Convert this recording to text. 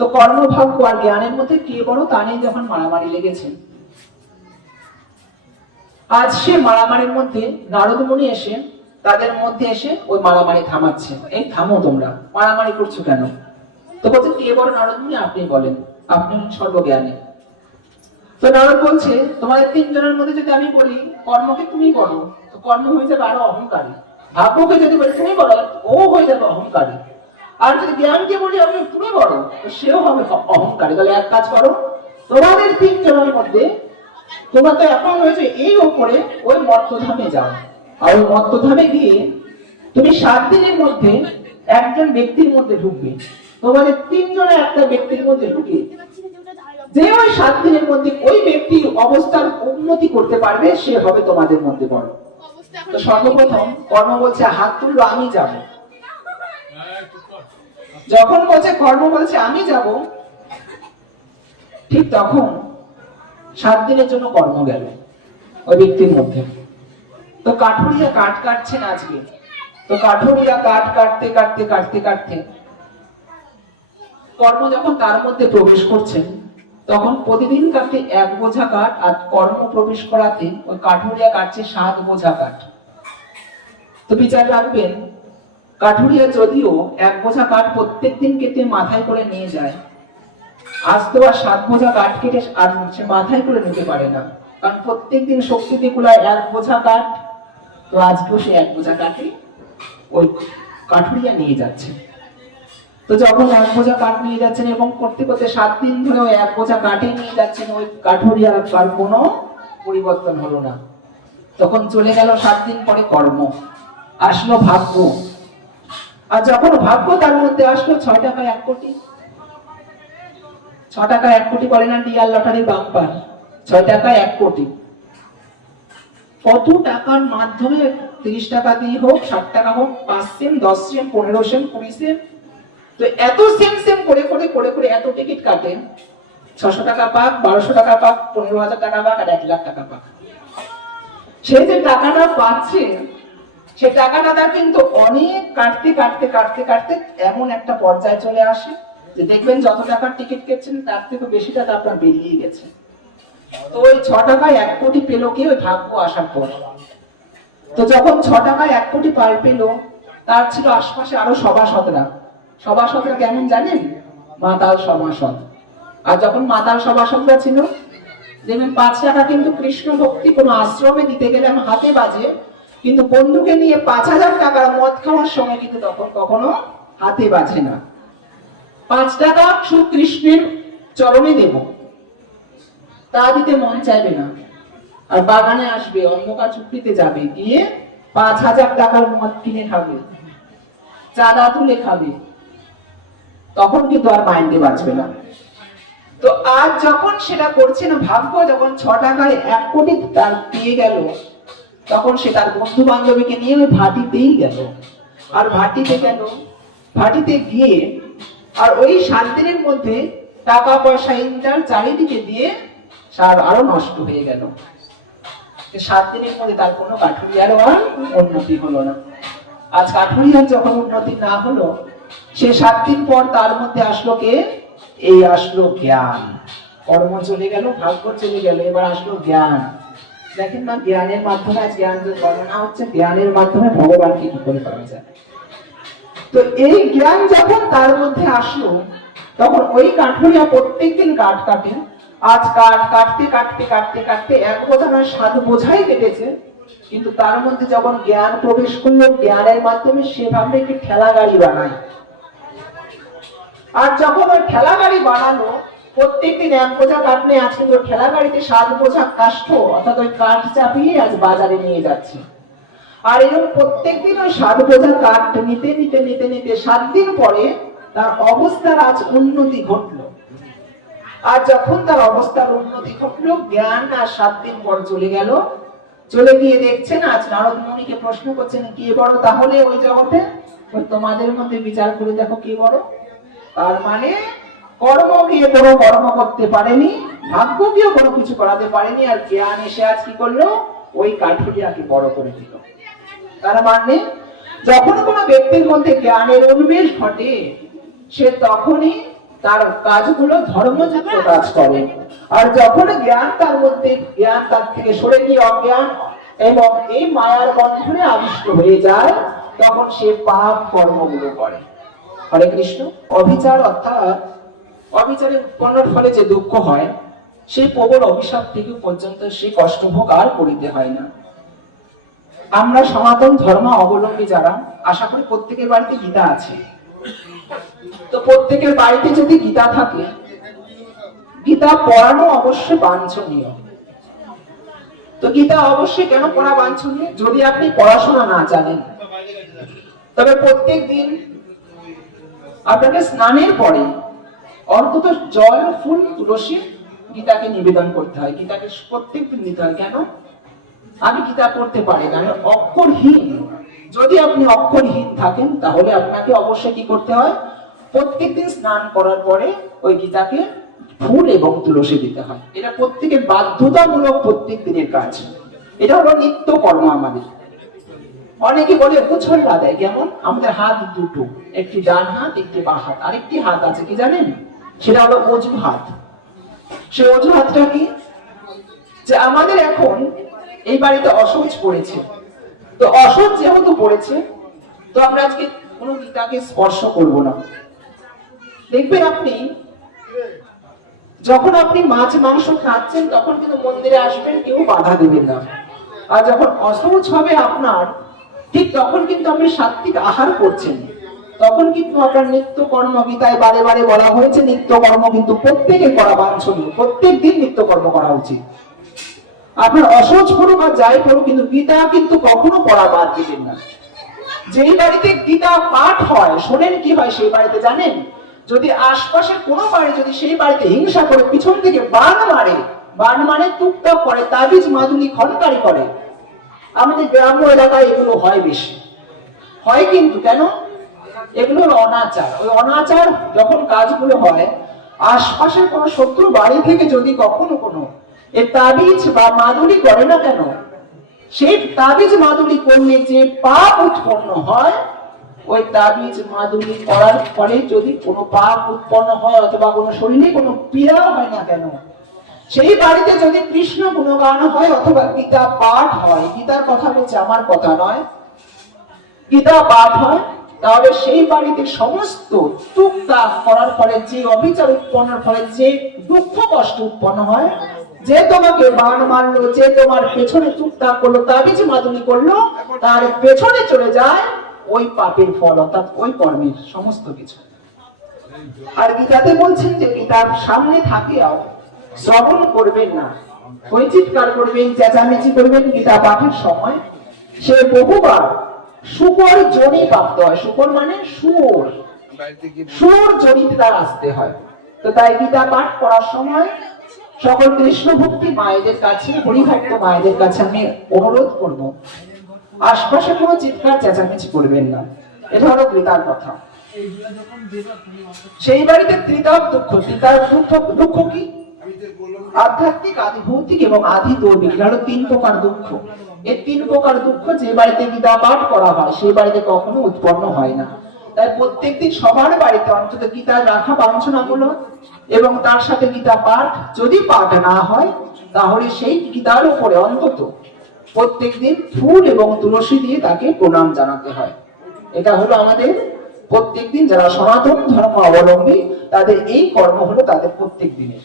তো কর্মভাগ্য আর জ্ঞানের মধ্যে কে বড় তা নিয়ে যখন মারামারি লেগেছে। আজ সে মারামারির মধ্যে নারদমণি এসে তাদের মধ্যে এসে ওই মারামারি থামাচ্ছে। এই থামো তোমরা, মারামারি করছ কেন? তো বলছে, কে বড় নারদমণি? আপনি বলেন, আপনি সর্বজ্ঞানী। তো নারদ বলছে, তোমাদের তিনজনের মধ্যে যদি আমি বলি, কর্মকে তুমি করো তো কর্ম হয়ে যাবে আরও অহংকারী। ভাগ্যকে যদি বলি, তুমি করো ও হয়ে যাবে অহংকারী। আর যদি জ্ঞানকে বলি, আমি তুমি তো সেও হবে অহংকারী। তাহলে এক কাজ করো, তোমাদের তিনজনের মধ্যে তোমরা তো এখন হয়েছে এই ওপরে ওই মর্তধামে যাও। আর ওই মর্তধামে গিয়ে তুমি সাত দিনের মধ্যে একজন ব্যক্তির মধ্যে ঢুকবে। তোমাদের তিনজনের একটা ব্যক্তির মধ্যে ঢুকে যে ওই সাত দিনের মধ্যে ওই ব্যক্তির অবস্থার উন্নতি করতে পারবে, সে হবে তোমাদের মধ্যে বড়। তো সর্বপ্রথম কর্ম বলছে, হাত তুললো, আমি যাব। যখন বলছে কর্ম বলছে, আমি যাব। ঠিক তখন সাত দিনের জন্য কর্ম গেল ওই ব্যক্তির মধ্যে। তো কাঠুরিয়া কাঠ কাটছেন আজকে। তো কাঠুরিয়া কাঠ কাটতে কাটতে কাটতে কাটতে কর্ম যখন তার মধ্যে প্রবেশ করছেন, তখন প্রতিদিন কাটতে এক বোঝা কাঠ আর কর্ম প্রবেশ করাতে ওই কাঠুরিয়া কাটছে সাত বোঝা কাঠ। তো বিচার রাখবেন কাঠুরিয়া যদিও এক বোঝা কাঠ প্রত্যেক দিন কেটে মাথায় করে নিয়ে যায়, আজ তো আর সাত বোঝা কাঠ কেটে আর সে মাথায় করে নিতে পারে না। কারণ প্রত্যেক দিন শক্তিতে কুলায় এক বোঝা কাঠ, তো আজকেও সে এক বোঝা কাঠে ওই কাঠুরিয়া নিয়ে যাচ্ছে। তো যখন এক বোঝা কাঠ নিয়ে যাচ্ছেন এবং করতে করতে সাত দিন ধরে ওই এক বোঝা কাঠে নিয়ে যাচ্ছেন, ওই কাঠুরিয়ার আর কোনো পরিবর্তন হলো না। তখন চলে গেল সাত দিন পরে কর্ম, আসলো ভাগ্য। আর যখন ভাগ্য তার মধ্যে আসলো, ছয় টাকা এক কোটি। ছ টাকা এক কোটি বলে না ডিয়ার লটারি বাম্পার। ছয় টাকা এক কোটি। কত টাকার মাধ্যমে তিরিশ টাকা দিয়ে হোক, ষাট টাকা হোক, পাঁচ সেম, দশ সেম, পনেরো সেম, কুড়ি সেম। তো এত সেম সেম করে করে করে করে এত টিকিট কাটে। ছশো টাকা পাক, বারোশো টাকা পাক, পনেরো হাজার টাকা পাক, আর এক লাখ টাকা পাক। সে যে টাকাটা পাচ্ছে সে টাকাটা তার কিন্তু অনেক কাটতে কাটতে কাটতে কাটতে এমন একটা পর্যায়ে চলে আসে যে দেখবেন যত টাকার টিকিট কেটেছেন, তার থেকে বেশি টাকা আপনার বেরিয়ে গেছে। তো ওই ছ টাকায় এক কোটি পেল কি? ওই ভাগ্য আসার পর। তো যখন ছ টাকায় এক কোটি পার পেল, তার ছিল আশপাশে আরও সভাসদরা সভাসদরা কেমন জানেন? মাতাল সভাসদ আর যখন মাতাল সভাসদরা ছিল, দেখবেন পাঁচ টাকা কিন্তু কৃষ্ণ ভক্তি কোনো আশ্রমে দিতে গেলে আমার হাতে বাজে কিন্তু বন্ধুকে নিয়ে পাঁচ হাজার টাকার মদ খাওয়ার সময় কিন্তু তখন কখনো হাতে বাজে না। পাঁচ টাকা শুধু কৃষ্ণের চরণে দেব। তা দিতে মন চাইবে না। আর বাগানে আসবে, অন্ধকার চুক্তিতে যাবে, গিয়ে পাঁচ হাজার টাকার মদ কিনে খাবে, চাঁদা তুলে খাবে। তখন কিন্তু আর মাইন্ডে বাঁচবে না। তো আজ যখন সেটা করছে না, ভাগ্য যখন ছ টাকায় এক কোটি তার পেয়ে গেল তখন সে তার বন্ধু বান্ধবীকে নিয়ে ওই ভাটিতেই গেল। আর ভাটিতে গেল ভাটিতে গিয়ে আর ওই সাত দিনের মধ্যে টাকা পয়সা ইন্টার চারিদিকে দিয়ে সার আরও নষ্ট হয়ে গেল। সাত দিনের মধ্যে তার কোনো কাঠুরিয়ারও আর উন্নতি হলো না। আজ কাঠুরিয়ার যখন উন্নতি না হলো, সে সাত দিন পর তার মধ্যে আসলো কে? এই আসলো জ্ঞান। কর্ম চলে গেল, ভাগ্য চলে গেল, এবার আসলো জ্ঞান। দেখেন জ্ঞানের মাধ্যমে বর্ণনা হচ্ছে জ্ঞানের মাধ্যমে ভগবানকে কি করে পাওয়া যায়? তো এই জ্ঞান যখন তার মধ্যে আসলো, তখন ওই কাঠুরিয়া প্রত্যেকদিন কাঠ কাটে। আজ কাঠ কাটতে কাটতে কাটতে কাটতে এক বোঝাই কেটেছে, কিন্তু তার মধ্যে যখন জ্ঞান প্রবেশ করল, জ্ঞানের মাধ্যমে সে ভাবলে একটি ঠেলা গাড়ি বানায় আর যখন ওই ঠেলা গাড়ি বানানো প্রত্যেকদিন এক বোঝা কাঠ নিয়ে আজ কিন্তু ওই ঠেলা সাত বোঝা কাষ্ঠ, অর্থাৎ ওই কাঠ চাপিয়ে আজ বাজারে নিয়ে যাচ্ছে। আর এরকম প্রত্যেকদিন ওই সাত বোঝা কাঠ নিতে নিতে নিতে নিতে সাত দিন পরে তার অবস্থার আজ উন্নতি ঘটলো। আর যখন তার অবস্থার উন্নতি ঘটলো, জ্ঞান আর সাত দিন পর চলে গেল। চলে গিয়ে দেখছেন, আজ নারদ মুনিকে প্রশ্ন করছেন, কে বড় তাহলে ওই জগতে? তোমাদের মধ্যে বিচার করে দেখো কে বড়। তার মানে কর্ম গিয়ে কোনো কর্ম করতে পারেনি, ভাগ্য গিয়ে কোনো কিছু করাতে পারেনি, আর জ্ঞান এসে আজ কি করল? ওই কাঠুরিয়াকে বড় করে দিল। তার মানে যখন কোনো ব্যক্তির মধ্যে জ্ঞানের উন্মেষ ঘটে, সে তখনই তার কাজগুলো ধর্মযুক্ত কাজ করে। আর যখন জ্ঞান তার মধ্যে, জ্ঞান তার থেকে সরে গিয়ে অজ্ঞান এবং এই মায়ার বন্ধনে আবিষ্ট হয়ে যায়, তখন সে পাপ কর্মগুলো করে। হরে কৃষ্ণ। অভিচার অর্থাৎ অবিচারে উৎপন্নের ফলে যে দুঃখ হয়, সেই প্রবল অভিশাপ থেকে পর্যন্ত সে কষ্ট ভোগ আর করিতে হয় না। আমরা সনাতন ধর্ম অবলম্বী যারা, আশা করি প্রত্যেকের বাড়িতে গীতা আছে। তো প্রত্যেকের বাড়িতে যদি গীতা থাকে, গীতা পড়ানো অবশ্যই বাঞ্ছনীয়। তো গীতা অবশ্যই কেন পড়া বাঞ্ছনীয়? যদি আপনি পড়াশোনা না জানেন, তবে প্রত্যেক দিন আপনাকে স্নানের পরে অন্তত জল ফুল তুলসী গীতাকে নিবেদন করতে হয়। গীতাকে প্রত্যেক দিন নিতে হয়। কেন? আমি গীতা পড়তে পারি না। আমি অক্ষরহীন। যদি আপনি অক্ষরহীন থাকেন, তাহলে আপনাকে অবশ্যই কি করতে হয়? প্রত্যেকদিন স্নান করার পরে ওই গীতাকে ফুল এবং তুলসী দিতে হয়। এটা প্রত্যেকের বাধ্যতামূলক প্রত্যেক দিনের কাজ। এটা হলো নিত্য কর্ম আমাদের। অনেকে বলে উছল্লা দেয়। কেমন? আমাদের হাত দুটো, একটি ডান হাত, একটি বা হাত। আরেকটি হাত আছে, কি জানেন? সেটা হলো অজু হাত সে অজু হাতটা কি? যে আমাদের এখন এই বাড়িতে অসহজ পড়েছে। তো অসহজ যেহেতু পড়েছে, তো আমরা আজকে কোনো গীতাকে স্পর্শ করব না। দেখবেন আপনি, যখন আপনি মাছ, মাংস খাচ্ছেন, তখন কিন্তু মন্দিরে আসবেন, কেউ বাধা দেবেন না। আর যখন অসহজ হবে আপনার, ঠিক তখন কিন্তু আপনি সাত্বিক আহার করছেন। তখন কিন্তু আপনার নিত্য কর্ম গীতায় বারে বারে বলা হয়েছে নিত্য কর্ম কিন্তু প্রত্যেকে করা বাঞ্ছনীয়। প্রত্যেক দিন নিত্য কর্ম করা উচিত। আপনার অসহজ পড়ুক আর যাই পড়ুক কিন্তু গীতা কিন্তু কখনো পড়া বাদ দিবেন না। যেই বাড়িতে গীতা পাঠ হয়, শোনেন কি হয় সেই বাড়িতে জানেন? যদি আশপাশের কোনো বাড়ি যদি সেই বাড়িতে হিংসা করে, পিছন থেকে বান মারে, বান মানে টুকটাক করে, তাবিজ মাদুলি খনকারি করে। আমাদের গ্রাম্য এলাকায় এগুলো হয় বেশি। হয় কিন্তু কেন? এগুলো অনাচার। ওই অনাচার যখন কাজগুলো হয়, আশপাশের কোনো শত্রু বাড়ি থেকে যদি কখনো কোনো এ তাবিজ বা মাদুলি করে না কেন সেই তাবিজ মাদুলি করলে যে পাপ উৎপন্ন হয়, ওই তাবিজ মাদুলি করার পরে যদি কোনো পাপ উৎপন্ন হয় অথবা কোনো শরীরে কোনো পীড়া হয় না কেন, সেই বাড়িতে যদি কৃষ্ণ গুণগান হয় অথবা গীতা পাঠ হয়, গীতার কথা বলছে আমার কথা নয়, গীতা পাঠ হয় তাহলে সেই বাড়িতে সমস্ত টুকটাক করার ফলে, যে অবিচার উৎপন্নের ফলে, যে দুঃখ কষ্ট উৎপন্ন হয়, যে তোমাকে বান মারলো, যে তোমার পেছনে টুকটাক করল, তাবিজ মাদুলি করল, তার পেছনে চলে যায় ওই পাপের ফল, অর্থাৎ ওই কর্মের সমস্ত কিছু। আর গীতাতে বলছেন যে গীতার সামনে থাকিয়াও শ্রবণ করবেন না। ওই চিৎকার করবেন, চেঁচামেচি করবেন, গীতা পাঠের সময়। সে বহুবার শুকর জনি প্রাপ্ত হয়। শুকর মানে শুয়োর সুর জনিতে তার আসতে হয়। তো তাই গীতা পাঠ করার সময় সকল কৃষ্ণ ভক্তি মায়েদের কাছে, হরিভক্ত মায়েদের কাছে আমি অনুরোধ করব। আশপাশে কোনো চিৎকার, চেঁচামেচি করবেন না। এটা হলো গীতার কথা। সেই বাড়িতে ত্রিতাপ দুঃখ। ত্রিতাপ দুঃখ দুঃখ কি? আধ্যাত্মিক আদি ভৌতিক এবং আদি দৈবিক এটা হলো তিন প্রকার দুঃখ। এই তিন প্রকার দুঃখ যে বাড়িতে গীতা পাঠ করা হয়, সেই বাড়িতে কখনো উৎপন্ন হয় না। তাই প্রত্যেকদিন সবার বাড়িতে অন্তত গীতা রাখা বাঞ্ছনাগুলো এবং তার সাথে গীতা পাঠ যদি পাঠ না হয়, তাহলে সেই গীতার উপরে অন্তত প্রত্যেকদিন ফুল এবং তুলসী দিয়ে তাকে প্রণাম জানাতে হয়। এটা হলো আমাদের প্রত্যেকদিন যারা সনাতন ধর্ম অবলম্বী, তাদের এই কর্ম হলো তাদের প্রত্যেক দিনের।